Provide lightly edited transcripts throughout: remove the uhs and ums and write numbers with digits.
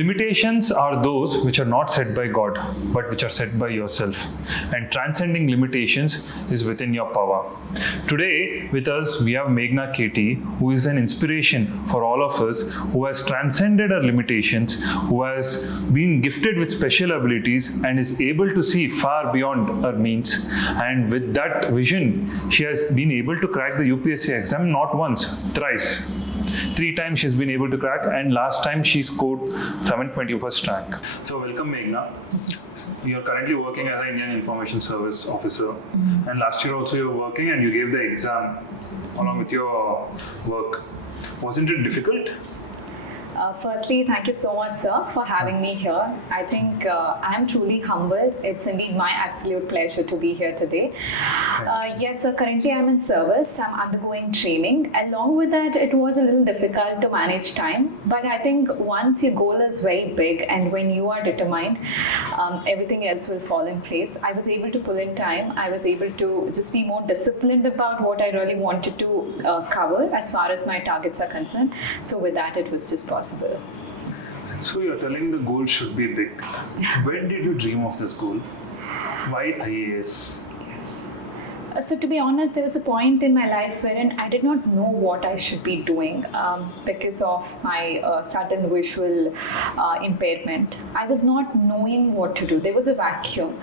Limitations are those which are not set by God, but which are set by yourself. And transcending limitations is within your power. Today, with us, we have Meghana K T, who is an inspiration for all of us, who has transcended her limitations, who has been gifted with special abilities, and is able to see far beyond her means. And with that vision, she has been able to crack the UPSC exam not once, thrice. 3 times she's been able to crack, and last time she scored 721st rank. So welcome, Meghana. You're currently working as an Indian Information Service officer, and last year also you were working and you gave the exam along with your work. Wasn't it difficult? Firstly, thank you so much, sir, for having me here. I think I'm truly humbled. It's indeed my absolute pleasure to be here today. Yes, sir, currently I'm in service. I'm undergoing training. Along with that, it was a little difficult to manage time. But I think once your goal is very big and when you are determined, everything else will fall in place. I was able to pull in time. I was able to just be more disciplined about what I really wanted to cover as far as my targets are concerned. So with that, it was just possible. So you're telling the goal should be big. When did you dream of this goal? Why IAS? Yes. So to be honest, there was a point in my life wherein I did not know what I should be doing because of my sudden visual impairment. I was not knowing what to do. There was a vacuum.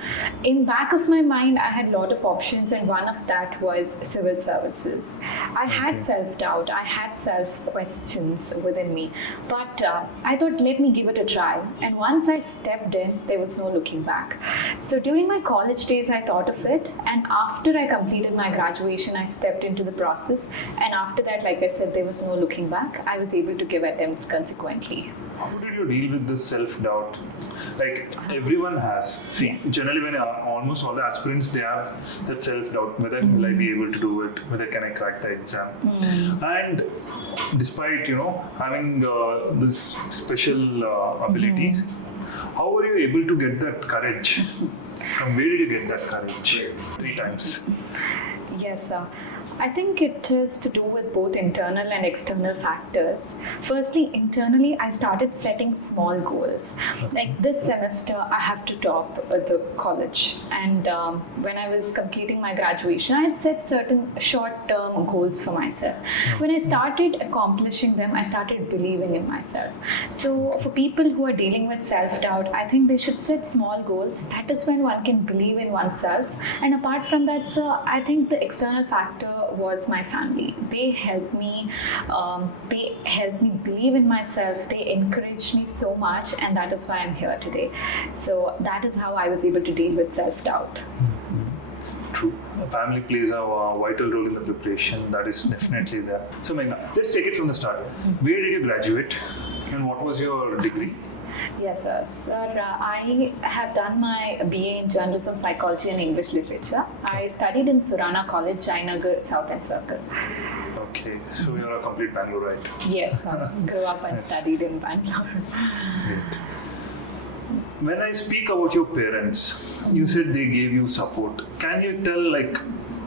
In back of my mind, I had a lot of options, and one of that was civil services. I had self-doubt. I had self-questions within me. But I thought, let me give it a try. And once I stepped in, there was no looking back. So during my college days, I thought of it. And after I completed my graduation, I stepped into the process, and after that, like I said, there was no looking back. I was able to give attempts consequently. How did you deal with this self-doubt? Like everyone has. See, generally when almost all the aspirants, they have that self-doubt. Whether will I be able to do it? Whether can I crack the exam? And despite, having this special abilities, how were you able to get that courage? From where did you get that courage? 3 times. Yes, sir. I think it is to do with both internal and external factors. Firstly, internally, I started setting small goals. Like this semester, I have to top the college. And when I was completing my graduation, I had set certain short-term goals for myself. When I started accomplishing them, I started believing in myself. So for people who are dealing with self-doubt, I think they should set small goals. That is when one can believe in oneself. And apart from that, sir, I think the external factor was my family. They helped me believe in myself. They encouraged me so much, and that is why I'm here today. So that is how I was able to deal with self-doubt. True. Family plays a vital role in the preparation. That is definitely there. So Meghana, let's take it from the start. Where did you graduate and what was your degree? Yes, sir. Sir, I have done my BA in Journalism, Psychology and English Literature. I studied in Surana College, Jainagar, South End Circle. Okay, so you're a complete Bangalore, right? Yes, sir. Grew up and studied in Bangalore. Great. When I speak about your parents, you said they gave you support. Can you tell,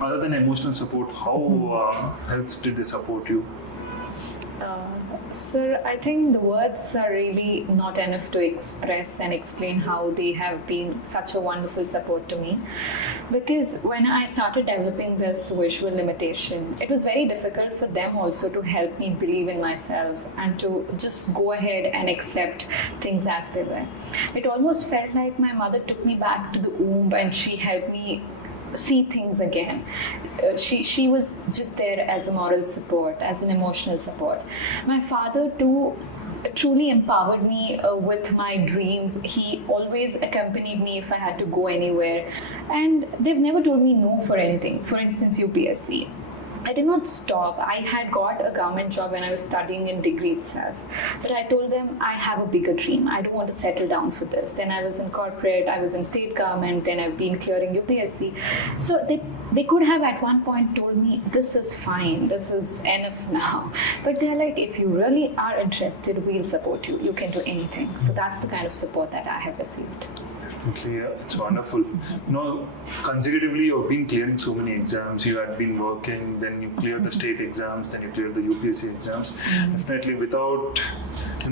other than emotional support, how else did they support you? Sir, I think the words are really not enough to express and explain how they have been such a wonderful support to me. Because when I started developing this visual limitation, it was very difficult for them also to help me believe in myself and to just go ahead and accept things as they were. It almost felt like my mother took me back to the womb and she helped me see things again. She was just there as a moral support, as an emotional support. My father too truly empowered me with my dreams. He always accompanied me if I had to go anywhere, and they've never told me no for anything. For instance, UPSC. I did not stop. I had got a government job when I was studying in degree itself. But I told them I have a bigger dream. I don't want to settle down for this. Then I was in corporate, I was in state government, then I've been clearing UPSC. So they could have at one point told me, this is fine, this is enough now. But they're like, if you really are interested, we'll support you. You can do anything. So that's the kind of support that I have received. Definitely, yeah, it's wonderful. Consecutively, you've been clearing so many exams. You had been working, then you cleared the state exams, then you cleared the UPSC exams. Definitely, without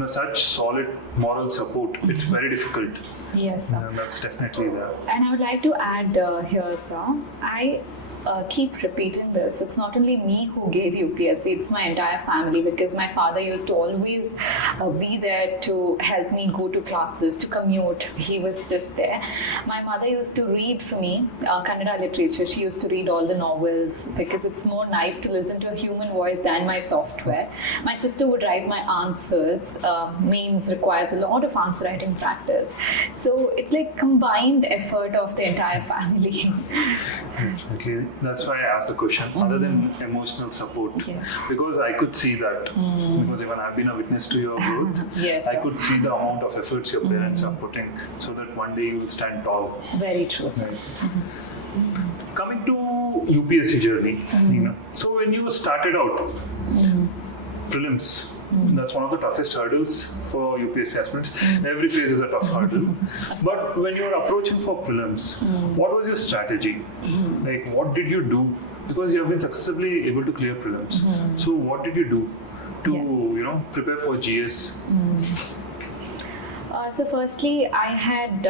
such solid moral support, it's very difficult. Yes, sir. And that's definitely there. And I would like to add here, sir, I keep repeating this. It's not only me who gave UPSC, it's my entire family, because my father used to always be there to help me go to classes, to commute. He was just there. My mother used to read for me Kannada literature. She used to read all the novels because it's more nice to listen to a human voice than my software. My sister would write my answers. Mains requires a lot of answer writing practice. So it's like combined effort of the entire family. Definitely. That's why I asked the question. Other than emotional support, Yes. because I could see that. Because even I've been a witness to your growth, Yes. I could see the amount of efforts your parents are putting, so that one day you will stand tall. Very true, sir. Right. Coming to UPSC journey, so when you started out, prelims. That's one of the toughest hurdles for UPSC aspirants. Every phase is a tough hurdle. But when you were approaching for prelims, what was your strategy? Like, what did you do? Because you have been successfully able to clear prelims. So what did you do to, Yes. prepare for GS? So firstly, I had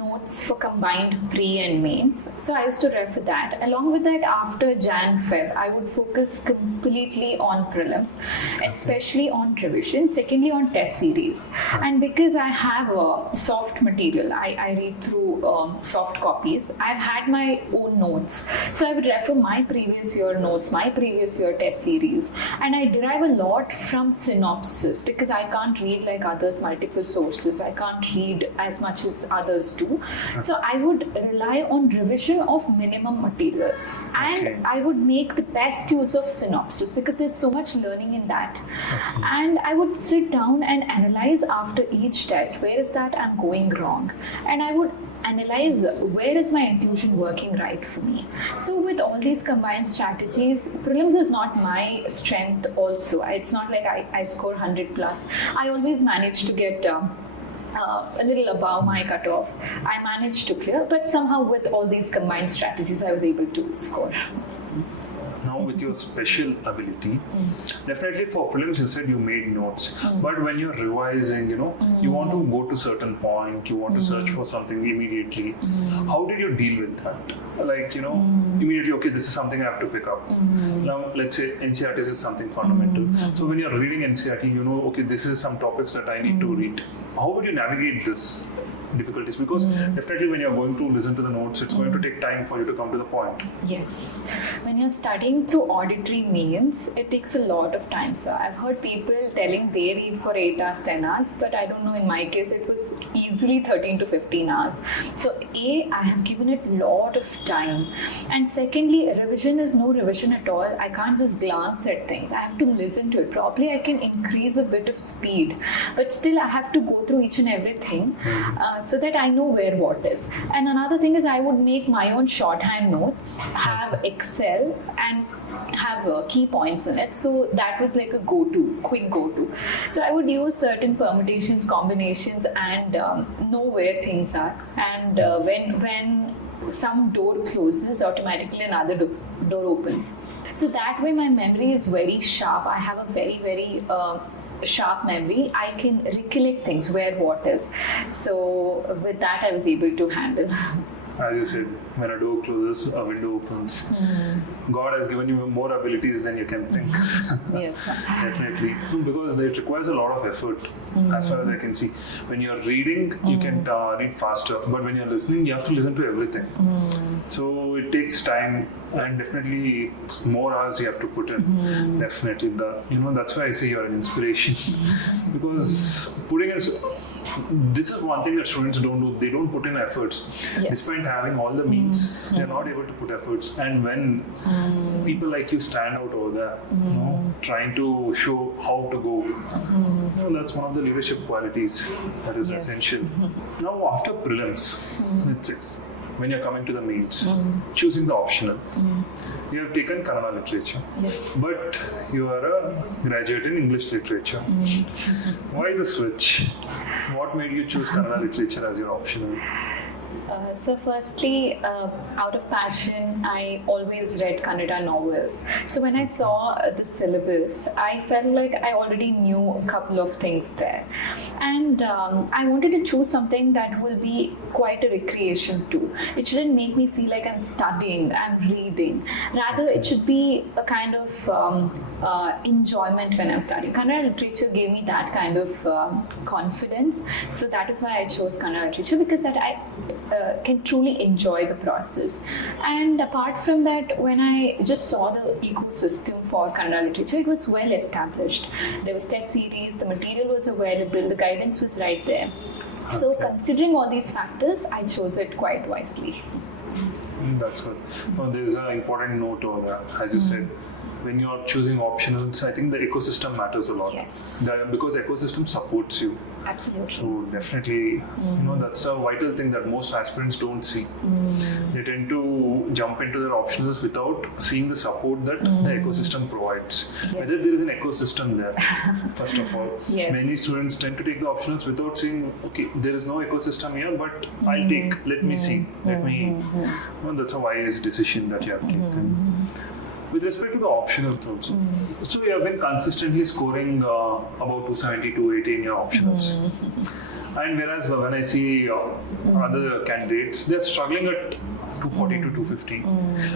notes for combined pre and mains. So I used to refer that. Along with that, after Jan Feb, I would focus completely on prelims, especially on revision. Secondly, on test series. And because I have soft material, I read through soft copies. I've had my own notes. So I would refer my previous year notes, my previous year test series. And I derive a lot from synopsis because I can't read like others multiple sources. I can't read as much as others do. So I would rely on revision of minimum material, and I would make the best use of synopsis because there's so much learning in that. And I would sit down and analyze after each test, where is that I'm going wrong, and I would analyze where is my intuition working right for me. So with all these combined strategies, prelims is not my strength also. It's not like I score 100 plus. I always manage to get a little above my cutoff. I managed to clear, but somehow with all these combined strategies, I was able to score. Now with your special ability, definitely for prelims you said you made notes, but when you're revising, you want to go to certain point, you want to search for something immediately. How did you deal with that? Like, immediately, okay, this is something I have to pick up. Now, let's say NCERT is something fundamental. So when you're reading NCERT, okay, this is some topics that I need to read. How would you navigate this difficulties? Because definitely when you're going to listen to the notes, it's going to take time for you to come to the point. Yes. When you're studying through auditory means, it takes a lot of time, sir. I've heard people telling they read for 8 hours, 10 hours, but I don't know, in my case, it was easily 13 to 15 hours. So I have given it a lot of time. And secondly, revision is no revision at all. I can't just glance at things. I have to listen to it. Probably I can increase a bit of speed, but still I have to go through each and everything so that I know where what is. And another thing is I would make my own shorthand notes, have Excel, and have key points in it. So that was like a quick go-to. So I would use certain permutations, combinations, and know where things are. And when some door closes, automatically another door opens. So that way my memory is very sharp. I have a very, very sharp memory. I can recollect things, where what is. So with that I was able to handle. As you said, when a door closes, a window opens. God has given you more abilities than you can think. Yes. Definitely. Because it requires a lot of effort, as far as I can see. When you're reading, you can read faster. But when you're listening, you have to listen to everything. So it takes time, and definitely it's more hours you have to put in. Definitely. That's why I say you're an inspiration. Because putting in... This is one thing that students don't do. They don't put in efforts. Yes. Despite having all the means, they're not able to put efforts. And when people like you stand out over there, trying to show how to go, that's one of the leadership qualities that is essential. Now, after prelims, that's it. When you're coming to the mains, choosing the optional, you have taken Kannada literature. Yes. But you are a graduate in English literature. Why the switch? What made you choose Kannada literature as your optional? So firstly, out of passion, I always read Kannada novels. So when I saw the syllabus, I felt like I already knew a couple of things there. And I wanted to choose something that will be quite a recreation too. It shouldn't make me feel like I'm studying, I'm reading. Rather, it should be a kind of enjoyment when I'm studying. Kannada literature gave me that kind of confidence. So that is why I chose Kannada literature, because that I can truly enjoy the process. And apart from that, when I just saw the ecosystem for Kannada literature, it was well established. There was test series, the material was available, the guidance was right there. So considering all these factors, I chose it quite wisely. That's good. Now, there's an important note over there, as you said. When you're choosing optionals, I think the ecosystem matters a lot. Yes. Because the ecosystem supports you. Absolutely. So definitely, that's a vital thing that most aspirants don't see. They tend to jump into their optionals without seeing the support that the ecosystem provides. Yes. Whether there is an ecosystem there, first of all. Yes. Many students tend to take the optionals without saying, okay, there is no ecosystem here, but I'll take, let me see, that's a wise decision that you have taken. With respect to the optionals also, so you have been consistently scoring about 270, 280 in your optionals. And whereas when I see other candidates, they're struggling at 240 to 250.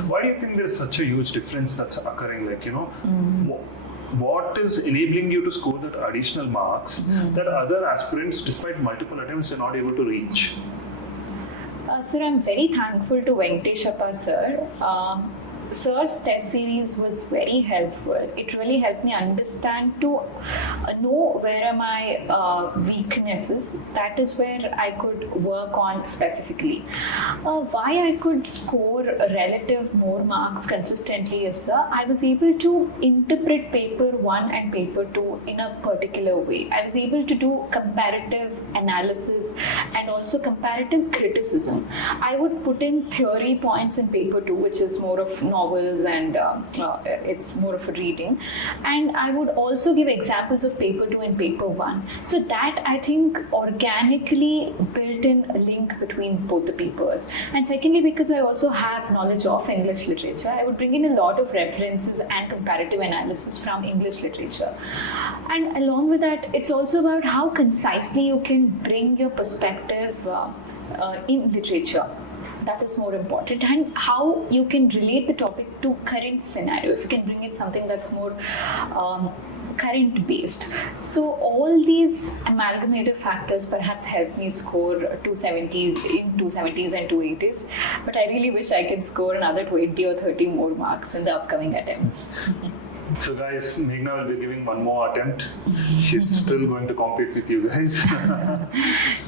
Why do you think there's such a huge difference that's occurring? What is enabling you to score that additional marks that other aspirants, despite multiple attempts, are not able to reach? Sir, I'm very thankful to Venkateshappa sir. Sir's test series was very helpful. It really helped me understand to know where are my weaknesses. That is where I could work on specifically. Why I could score relative more marks consistently is I was able to interpret paper 1 and paper 2 in a particular way. I was able to do comparative analysis and also comparative criticism. I would put in theory points in paper 2, which is more of novels and it's more of a reading, and I would also give examples of paper 2 and paper 1, so that I think organically built in a link between both the papers. And secondly, because I also have knowledge of English literature, I would bring in a lot of references and comparative analysis from English literature. And along with that, it's also about how concisely you can bring your perspective in literature. That is more important, and how you can relate the topic to current scenario. If you can bring in something that's more current based. So all these amalgamated factors perhaps help me score 270s in 270s and 280s, but I really wish I could score another 20 or 30 more marks in the upcoming attempts. So guys, Meghna will be giving one more attempt. She's still going to compete with you guys.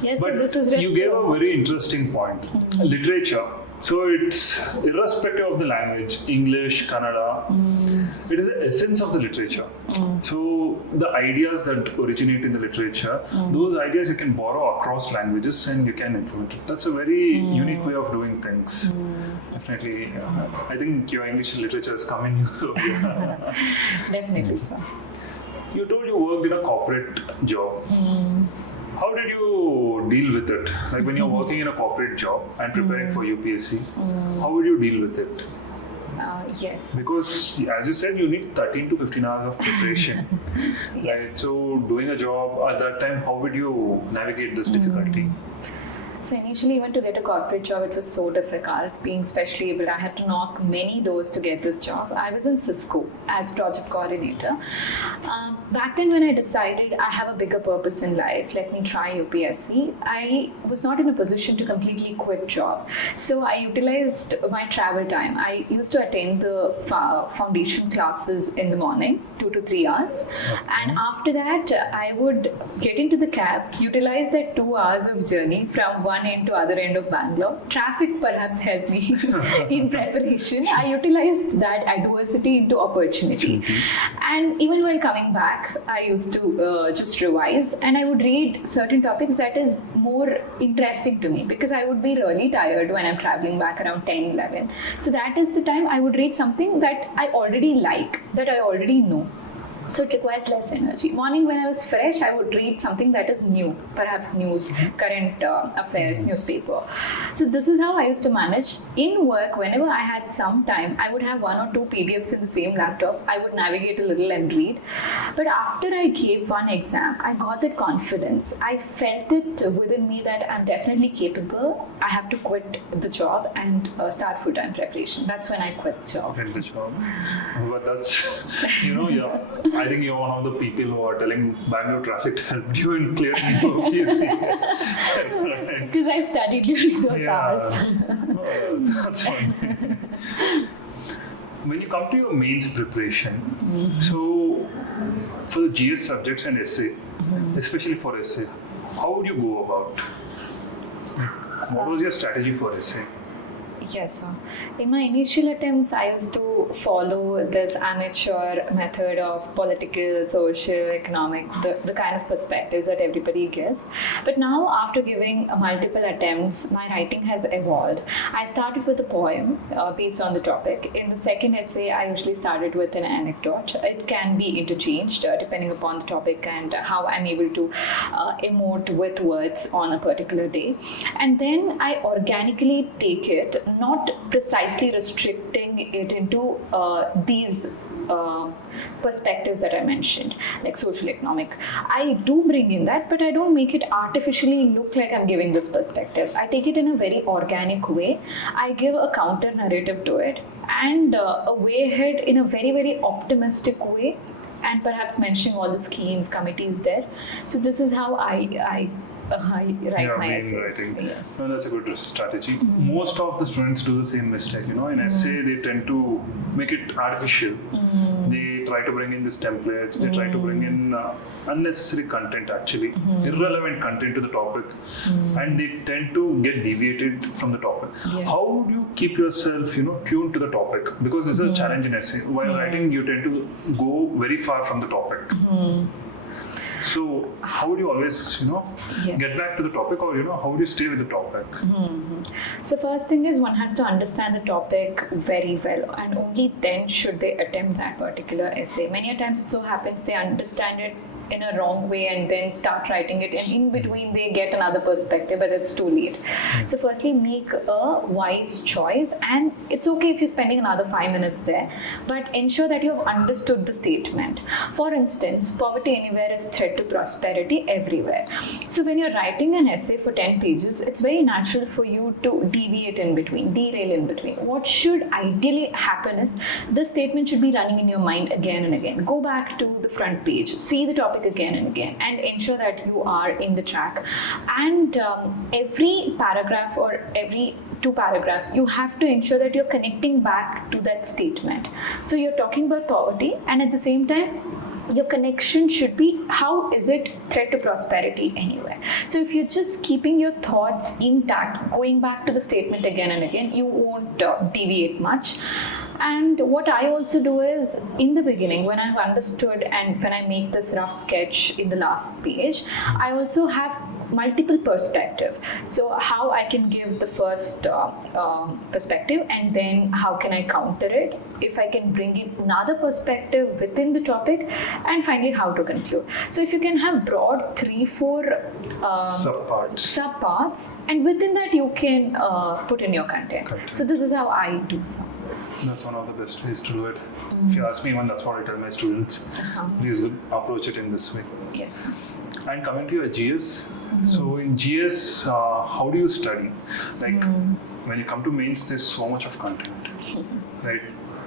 Yes, but so this is you gave a very interesting point. Literature. So it's irrespective of the language, English, Kannada, it is the essence of the literature. So the ideas that originate in the literature, those ideas you can borrow across languages and you can implement it. That's a very unique way of doing things. Definitely, I think your English literature is coming. Definitely, sir. You told you worked in a corporate job. How did you deal with it? Like when you're working in a corporate job and preparing for UPSC, how would you deal with it? Yes. Because as you said, you need 13 to 15 hours of preparation. Yes. Right? So doing a job at that time, how would you navigate this difficulty? So initially, even to get a corporate job, it was so difficult. Being specially able, I had to knock many doors to get this job. I was in Cisco as project coordinator. Back then, when I decided I have a bigger purpose in life, let me try UPSC, I was not in a position to completely quit job. So I utilized my travel time. I used to attend the foundation classes in the morning, 2 to 3 hours. And after that, I would get into the cab, utilize that 2 hours of journey from one end to other end of Bangalore. Traffic perhaps helped me in preparation. I utilized that adversity into opportunity. And even while coming back, I used to just revise, and I would read certain topics that is more interesting to me, because I would be really tired when I'm traveling back around 10, 11. So that is the time I would read something that I already like, that I already know. So it requires less energy. Morning when I was fresh, I would read something that is new, perhaps news, current affairs, newspaper. So this is how I used to manage. In work, whenever I had some time, I would have 1 or 2 PDFs in the same laptop. I would navigate a little and read. But after I gave one exam, I got that confidence. I felt it within me that I'm definitely capable. I have to quit the job and start full-time preparation. That's when I quit the job. Quit the job. But that's, I think you're one of the people who are telling Bangalore traffic helped you in clearing your UPSC. Because I studied during those hours. Oh, that's fine. When you come to your mains preparation, so for the GS subjects and essay, especially for essay, how would you go about? What was your strategy for essay? Yes, sir. In my initial attempts, I used to follow this amateur method of political, social, economic, the kind of perspectives that everybody gives. But now, after giving multiple attempts, my writing has evolved. I started with a poem based on the topic. In the second essay, I usually started with an anecdote. It can be interchanged depending upon the topic and how I'm able to emote with words on a particular day. And then I organically take it, not precisely restricting it into these perspectives that I mentioned, like social economic. I do bring in that, but I don't make it artificially look like I'm giving this perspective. I take it in a very organic way. I give a counter narrative to it and a way ahead in a very, very optimistic way, and perhaps mentioning all the schemes, committees there. So this is how I write my essays. Yes. No, that's a good strategy. Most of the students do the same mistake. In essay, they tend to make it artificial. They try to bring in these templates. They try to bring in unnecessary content, actually, irrelevant content to the topic, and they tend to get deviated from the topic. Yes. How would you keep yourself, tuned to the topic? Because this is a challenge in essay. While writing, you tend to go very far from the topic. So how would you always, get back to the topic, or how would you stay with the topic? So first thing is one has to understand the topic very well, and only then should they attempt that particular essay. Many a times it so happens they understand it in a wrong way and then start writing it, and in between they get another perspective, but it's too late. So firstly, make a wise choice, and it's okay if you're spending another 5 minutes there, but ensure that you have understood the statement. For instance, poverty anywhere is threat to prosperity everywhere. So when you're writing an essay for 10 pages, it's very natural for you to deviate in between, derail in between. What should ideally happen is the statement should be running in your mind again and again. Go back to the front page, see the topic again and again, and ensure that you are in the track. And every paragraph or every 2 paragraphs, you have to ensure that you're connecting back to that statement. So you're talking about poverty, and at the same time, your connection should be how is it threat to prosperity anywhere. So if you're just keeping your thoughts intact, going back to the statement again and again, you won't deviate much. And what I also do is, in the beginning, when I've understood and when I make this rough sketch in the last page, I also have multiple perspective. So how I can give the first perspective, and then how can I counter it, if I can bring in another perspective within the topic, and finally how to conclude. So if you can have broad 3-4 subparts, and within that you can put in your content. So this is how I do so. That's one of the best ways to do it. If you ask me, even that's what I tell my students. Please approach it in this way. Yes. And coming to your GS, so in GS, how do you study? Like when you come to mains, there's so much of content, right?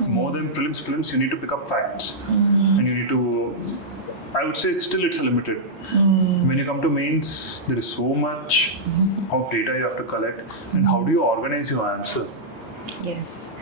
More than prelims, you need to pick up facts, and you need to. I would say it's a limited. When you come to mains, there is so much of data you have to collect, and how do you organize your answer? Yes.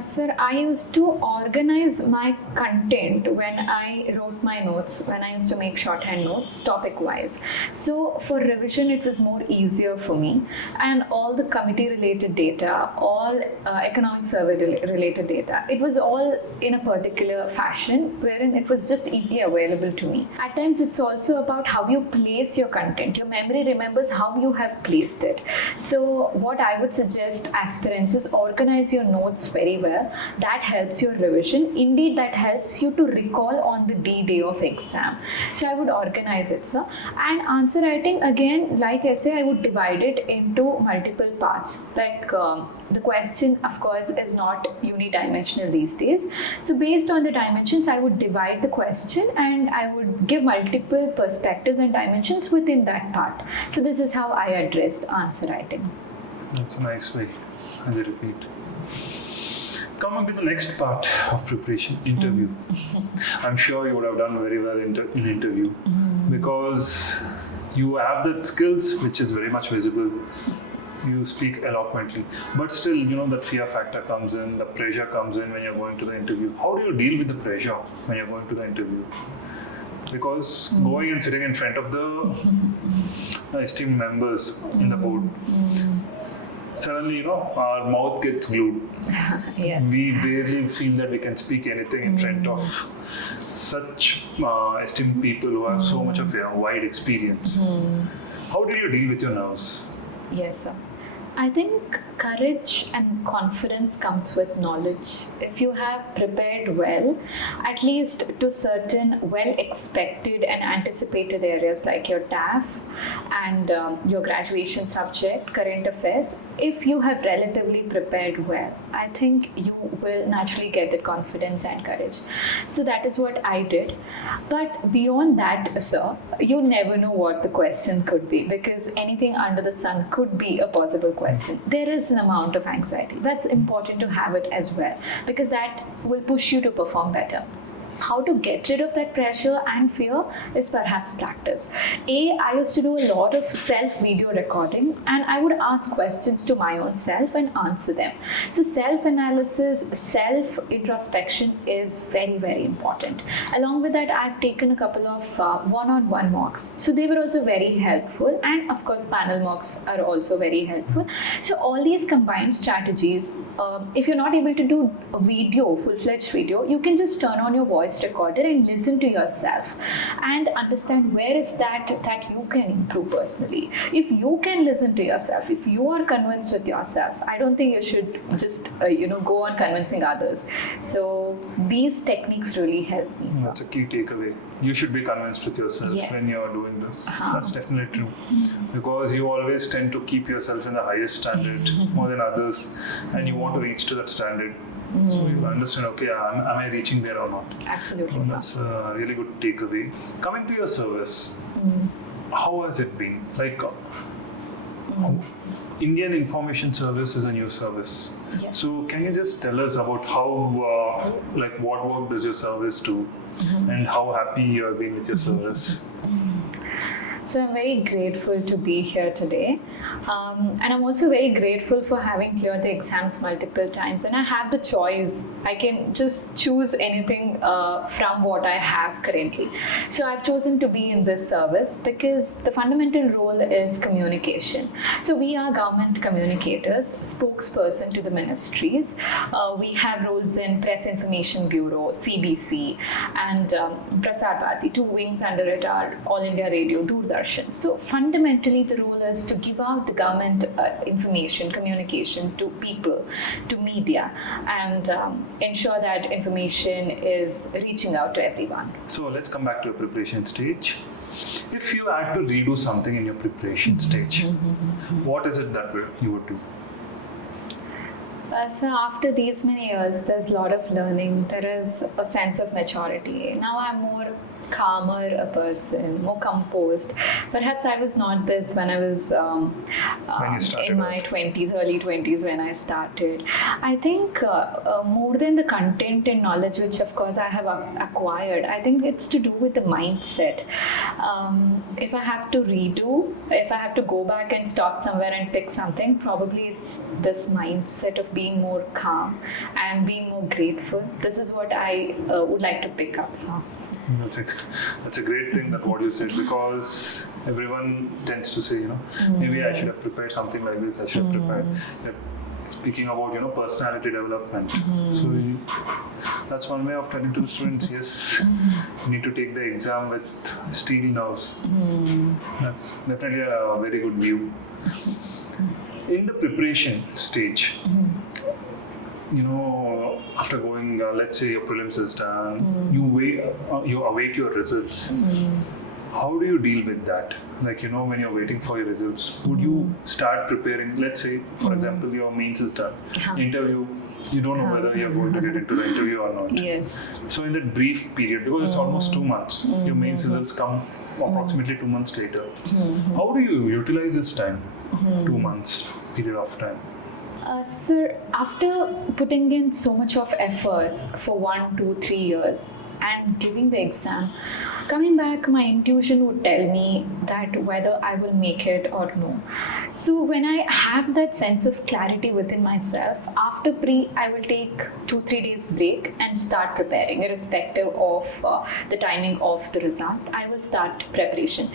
Sir, I used to organize my content when I wrote my notes, when I used to make shorthand notes topic wise. So for revision, it was more easier for me, and all the committee related data, all economic survey related data, it was all in a particular fashion wherein it was just easily available to me. At times, it's also about how you place your content. Your memory remembers how you have placed it. So what I would suggest aspirants is organize your notes very very well. That helps your revision. Indeed, that helps you to recall on the D-day of exam. So I would organize it, sir. And answer writing, again, like I say, I would divide it into multiple parts. Like the question, of course, is not unidimensional these days. So based on the dimensions, I would divide the question and I would give multiple perspectives and dimensions within that part. So this is how I addressed answer writing. That's a nice way. As I repeat. Coming to the next part of preparation, interview. I'm sure you would have done very well in interview because you have the skills which is very much visible. You speak eloquently, but still, that fear factor comes in, the pressure comes in when you're going to the interview. How do you deal with the pressure when you're going to the interview? Because going and sitting in front of the esteemed members in the board, suddenly, our mouth gets glued. Yes. We barely feel that we can speak anything in front of such esteemed people who have so much of a wide experience. How do you deal with your nerves? Yes, sir. I think courage and confidence comes with knowledge. If you have prepared well, at least to certain well expected and anticipated areas like your TAF and your graduation subject, current affairs, if you have relatively prepared well, I think you will naturally get that confidence and courage. So that is what I did. But beyond that, sir, you never know what the question could be, because anything under the sun could be a possible question. There is an amount of anxiety. That's important to have it as well, because that will push you to perform better. How to get rid of that pressure and fear is perhaps practice. I used to do a lot of self-video recording, and I would ask questions to my own self and answer them. So self-analysis, self-introspection is very, very important. Along with that, I've taken a couple of one-on-one mocks. So they were also very helpful, and of course panel mocks are also very helpful. So all these combined strategies, if you're not able to do a video, full-fledged video, you can just turn on your voice recorder and listen to yourself and understand where is that you can improve personally. If you can listen to yourself, if you are convinced with yourself, I don't think you should just go on convincing others. So these techniques really help me. That's a key takeaway. You should be convinced with yourself when you're doing this. That's definitely true. Because you always tend to keep yourself in the highest standard more than others, and you want to reach to that standard. So you understand, okay, am I reaching there or not? Absolutely. That's a really good takeaway. Coming to your service, how has it been? Like, Indian Information Service is a new service. Yes. So can you just tell us about how, what work does your service do, and how happy you have been with your service? So I'm very grateful to be here today, and I'm also very grateful for having cleared the exams multiple times, and I have the choice. I can just choose anything from what I have currently. So I've chosen to be in this service because the fundamental role is communication. So we are government communicators, spokesperson to the ministries. We have roles in Press Information Bureau, CBC, and Prasar Bharati. Two wings under it are All India Radio, Doordarshan. So fundamentally, the role is to give out the government information, communication to people, to media, and ensure that information is reaching out to everyone. So let's come back to your preparation stage. If you had to redo something in your preparation stage, what is it that you would do? So after these many years, there's a lot of learning. There is a sense of maturity. Now I'm more calmer a person, more composed. Perhaps I was not this when I was in my 20s, early 20s when I started. I think more than the content and knowledge, which of course I have acquired, I think it's to do with the mindset. If I have to redo, if I have to go back and stop somewhere and pick something, probably it's this mindset of being more calm and being more grateful. This is what I would like to pick up. So. That's a great thing that what you said, because everyone tends to say, maybe I should have prepared something like this, I should have prepared. Speaking about, personality development. So that's one way of telling to the students, yes, you need to take the exam with steel nerves. That's definitely a very good view. In the preparation stage, after going, let's say your prelims is done, you await your results. How do you deal with that? When you're waiting for your results, would you start preparing? Let's say, for example, your mains is done. Interview, you don't know whether you're going to get into the interview or not. Yes. So in that brief period, because it's almost 2 months, your mains results come approximately 2 months later. How do you utilize this time? 2 months period of time. Sir, after putting in so much of efforts for 1, 2, 3 years and giving the exam, coming back, my intuition would tell me that whether I will make it or no. So when I have that sense of clarity within myself, after I will take 2-3 days break and start preparing, irrespective of the timing of the result. I will start preparation.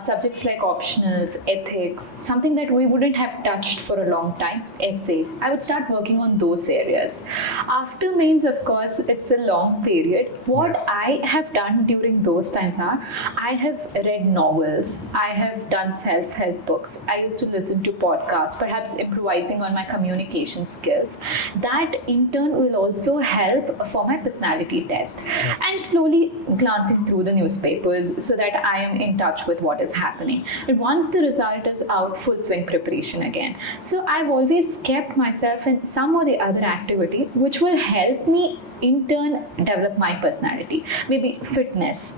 Subjects like optionals, ethics, something that we wouldn't have touched for a long time, essay, I would start working on those areas. After mains, of course, it's a long period. What I have done during those times are, I have read novels, I have done self-help books, I used to listen to podcasts, perhaps improvising on my communication skills. That in turn will also help for my personality test. And slowly glancing through the newspapers so that I am in touch with what is happening. But once the result is out, full swing preparation again. So I've always kept myself in some or the other activity which will help me in turn develop my personality. Maybe fitness,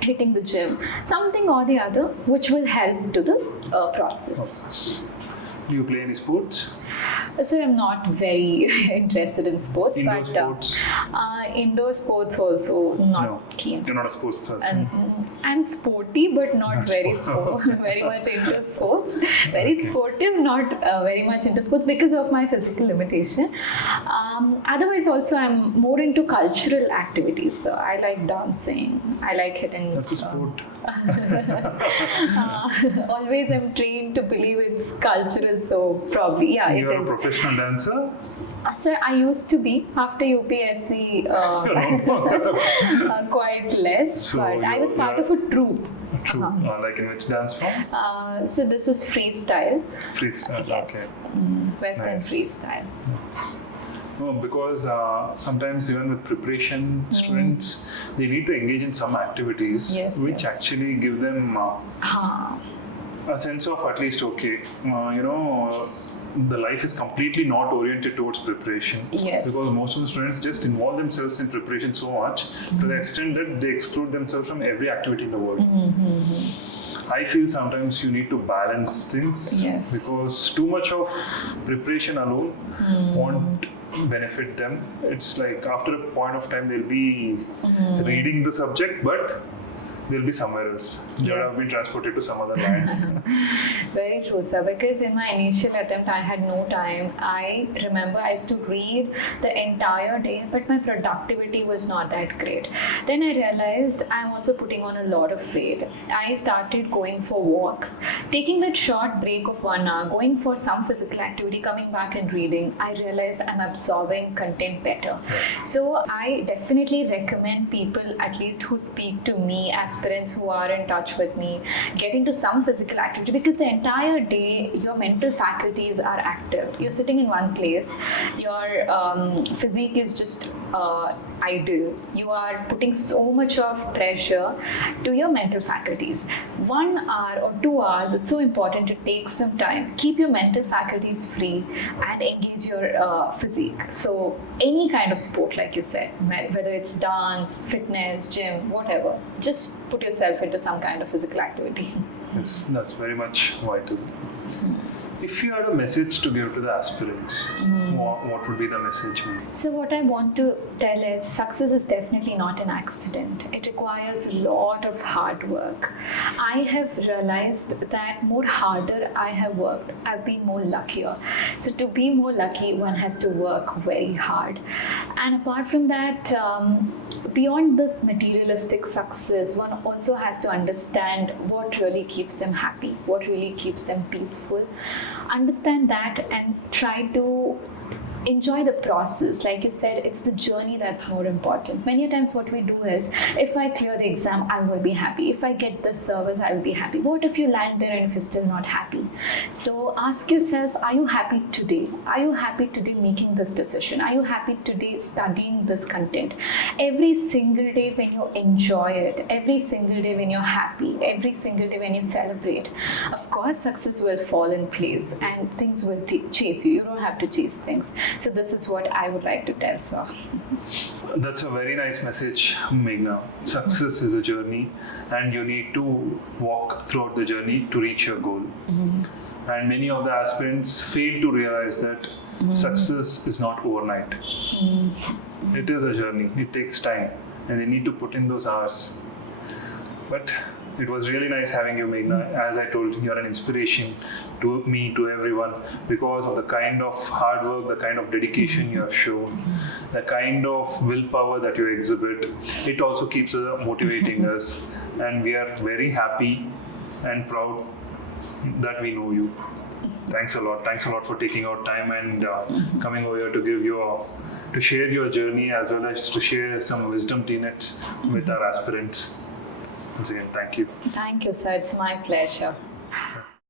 hitting the gym, something or the other which will help to the process. Do you play any sports? Sir, I'm not very interested in sports. Indoor sports? Indoor sports also not keen. You're not a sports person? I'm sporty but not very very much into sports. Very sportive, not very much into sports because of my physical limitation. Otherwise also I'm more into cultural activities. So I like dancing, I like hitting. That's a sport. Always I'm trained to believe it's cultural, so probably You're it is. a professional dancer? Sir, I used to be. After UPSC, quite less, So but I was part of a troupe. Like in which dance form? So this is freestyle. Freestyle, Yes. Western Nice. freestyle. No, because sometimes even with preparation, students, they need to engage in some activities which actually give them a sense of at least, the life is completely not oriented towards preparation. Yes. Because most of the students just involve themselves in preparation so much to the extent that they exclude themselves from every activity in the world. I feel sometimes you need to balance things because too much of preparation alone won't benefit them. It's like after a point of time they'll be reading the subject, but they'll be somewhere else. They would have been transported to some other land. Very true, sir. Because in my initial attempt, I had no time. I remember I used to read the entire day, but my productivity was not that great. Then I realized I'm also putting on a lot of weight. I started going for walks, taking that short break of 1 hour, going for some physical activity, coming back and reading. I realized I'm absorbing content better. So I definitely recommend people, at least who speak to me, aspirants who are in touch with me, get into some physical activity, because the entire day your mental faculties are active. You're sitting in one place, your physique is just idle. You are putting so much of pressure to your mental faculties. 1 hour or 2 hours, it's so important to take some time, keep your mental faculties free and engage your physique. So any kind of sport, like you said, whether it's dance, fitness, gym, whatever, just put yourself into some kind of physical activity. Yes, that's very much vital. If you had a message to give to the aspirants, what would be the message? So what I want to tell is success is definitely not an accident. It requires a lot of hard work. I have realized that more harder I have worked, I've been more luckier. So to be more lucky, one has to work very hard. And apart from that, beyond this materialistic success, one also has to understand what really keeps them happy, what really keeps them peaceful. Understand that and try to enjoy the process. Like you said, it's the journey that's more important. Many times what we do is, if I clear the exam, I will be happy. If I get this service, I will be happy. What if you land there and if you're still not happy? So ask yourself, are you happy today? Are you happy today making this decision? Are you happy today studying this content? Every single day when you enjoy it, every single day when you're happy, every single day when you celebrate, of course success will fall in place and things will chase you. You don't have to chase things. So this is what I would like to tell, sir. That's a very nice message, Meghna. Success is a journey, and you need to walk throughout the journey to reach your goal. And many of the aspirants fail to realize that success is not overnight. It is a journey. It takes time, and they need to put in those hours. But it was really nice having you, Meghna. As I told you, you're an inspiration to me, to everyone, because of the kind of hard work, the kind of dedication you have shown, the kind of willpower that you exhibit. It also keeps motivating us, and we are very happy and proud that we know you. Thanks a lot. Thanks a lot for taking out time and coming over here to give to share your journey, as well as to share some wisdom tenets with our aspirants. Once again, thank you. Thank you, sir. It's my pleasure.